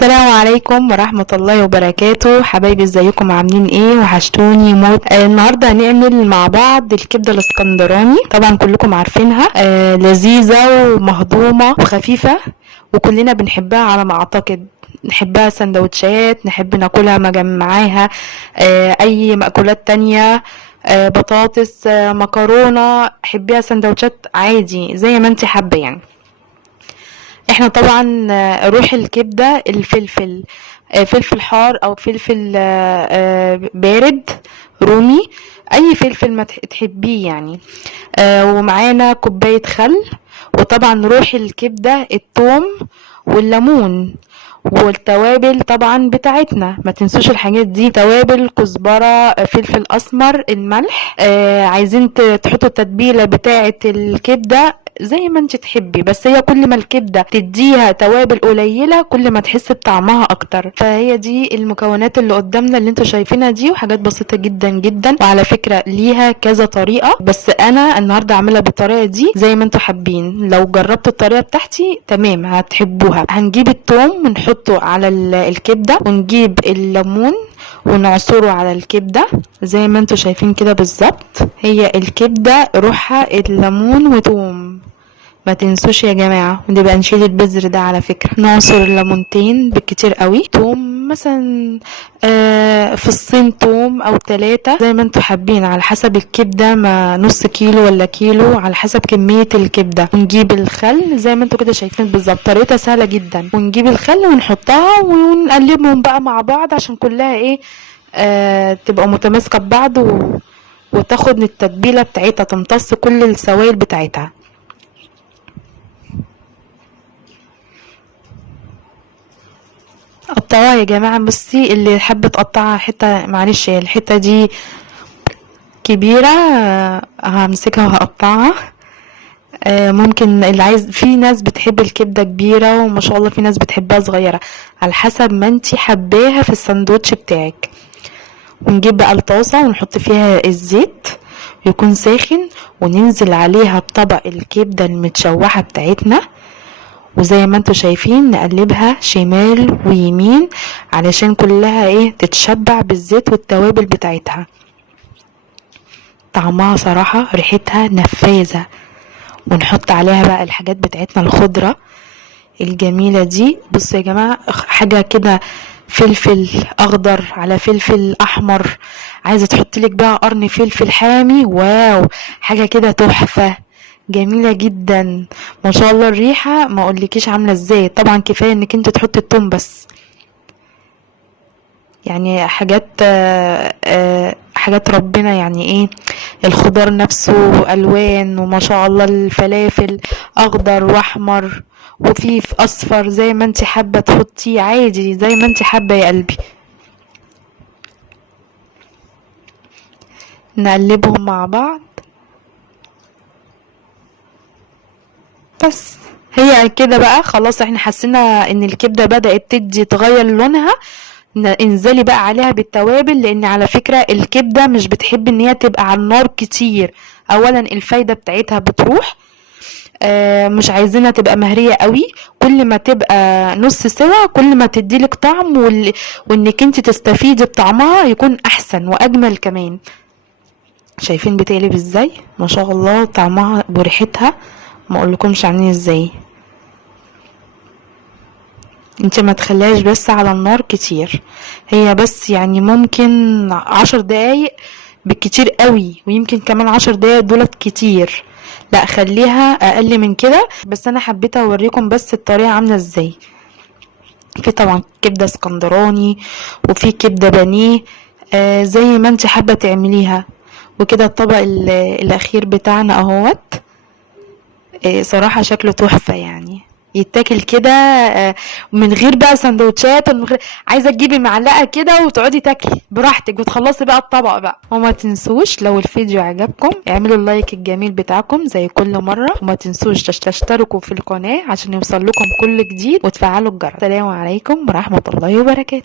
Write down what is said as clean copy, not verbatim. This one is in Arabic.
السلام عليكم ورحمة الله وبركاته. حبايبي ازيكم عاملين ايه؟ وحشتوني موت. النهاردة هنعمل مع بعض الكبدة الاسكندراني. طبعا كلكم عارفينها، لذيذة ومهضومة وخفيفة وكلنا بنحبها على ما اعتقد. نحبها سندوتشات، نحب ناكلها معاها اي مأكولات تانية، بطاطس، مكرونة، حبيها سندوتشات عادي زي ما انت حابة يعني. احنا طبعا روح الكبدة الفلفل، فلفل حار او فلفل بارد رومي، اي فلفل ما تحبيه يعني. ومعانا كوباية خل، وطبعا روح الكبدة الثوم والليمون والتوابل طبعا بتاعتنا. ما تنسوش الحاجات دي، توابل، كزبرة، فلفل اسمر، الملح. عايزين تحطوا التتبيلة بتاعة الكبدة زي ما انت تحبي، بس هي كل ما الكبدة تديها توابل قليلة كل ما تحس بطعمها اكتر. فهي دي المكونات اللي قدامنا اللي انتوا شايفينها دي، وحاجات بسيطة جدا جدا. وعلى فكرة ليها كذا طريقة، بس انا النهاردة عاملها بالطريقة دي زي ما انتوا حابين. لو جربتوا الطريقة بتاعتي تمام هتحبوها. هنجيب الثوم ونحطه على الكبدة، ونجيب الليمون ونعصره على الكبدة زي ما انتوا شايفين كده بالظبط. هي الكبدة روحها الليمون وثوم، ما تنسوش يا جماعة. ونبقى نشيل البذر ده على فكرة. نعصر الليمونتين بالكتير قوي، توم مثلا فصين توم او 3 زي ما انتوا حابين على حسب الكبدة، ما نص كيلو ولا كيلو على حسب كمية الكبدة. ونجيب الخل زي ما انتوا كده شايفين بالظبط، طريقتها سهلة جدا. ونجيب الخل ونحطها ونقلبهم بقى مع بعض عشان كلها ايه، تبقى متماسكة ببعض وتاخد التتبيلة بتاعتها، تمتص كل السوائل بتاعتها. قطعوها يا جماعة. بصي اللي حابة تقطعها حتة، معلش الحتة دي كبيرة، همسكها وهقطعها. ممكن اللي عايز، في ناس بتحب الكبدة كبيرة وما شاء الله في ناس بتحبها صغيرة، على حسب ما انتي حباها في الساندوتش بتاعك. ونجيب بقى الطاسة ونحط فيها الزيت يكون ساخن، وننزل عليها بطبق الكبدة المتشوحة بتاعتنا، وزي ما انتوا شايفين نقلبها شمال ويمين علشان كلها ايه تتشبع بالزيت والتوابل بتاعتها. طعمها صراحة ريحتها نفاذة. ونحط عليها بقى الحاجات بتاعتنا الخضرة الجميلة دي. بصوا يا جماعة، حاجة كده فلفل اخضر على فلفل احمر، عايزة تحطلك بقى قرن فلفل حامي، واو، حاجة كده تحفة جميلة جدا. ما شاء الله الريحة ما اقولكيش عاملة ازاي. طبعا كفاية انك انت تحطي التوم بس، يعني حاجات ربنا يعني ايه. الخضار نفسه الوان، وما شاء الله الفلافل اخضر واحمر وفي اصفر زي ما انت حابة تحطيه عادي زي ما انت حابة يا قلبي. نقلبهم مع بعض بس. هي كده بقى خلاص، احنا حسينا ان الكبدة بدأت تغير لونها. انزلي بقى عليها بالتوابل، لان على فكرة الكبدة مش بتحب ان هي تبقى على النار كتير. اولا الفايدة بتاعتها بتروح، مش عايزينها تبقى مهرية قوي. كل ما تبقى نص سوا كل ما تديلك طعم وانك انت تستفيدي بطعمها يكون احسن واجمل كمان. شايفين بتقلب ازاي؟ ما شاء الله طعمها وريحتها ما اقولكمش عاملين ازاي. انت ما تخليهاش بس على النار كتير، هي بس يعني ممكن 10 دقايق بالكتير قوي، ويمكن كمان 10 دقايق دولت كتير. لا خليها اقل من كده. بس انا حبيت اوريكم بس الطريقة عاملة ازاي. في طبعا كبدة اسكندراني وفي كبدة بانيه، زي ما انت حابة تعمليها. وكده الطبق الاخير بتاعنا اهوت. صراحة شكله تحفة يعني، يتاكل كده من غير بقى سندوتشات، ومن غير عايزه تجيبي معلقه كده وتقعدي تاكلي براحتك وتخلصي بقى الطبق بقى. وما تنسوش لو الفيديو عجبكم اعملوا اللايك الجميل بتاعكم زي كل مره، وما تنسوش تشتركوا في القناه عشان يوصل لكم كل جديد، وتفعلوا الجرس. السلام عليكم ورحمه الله وبركاته.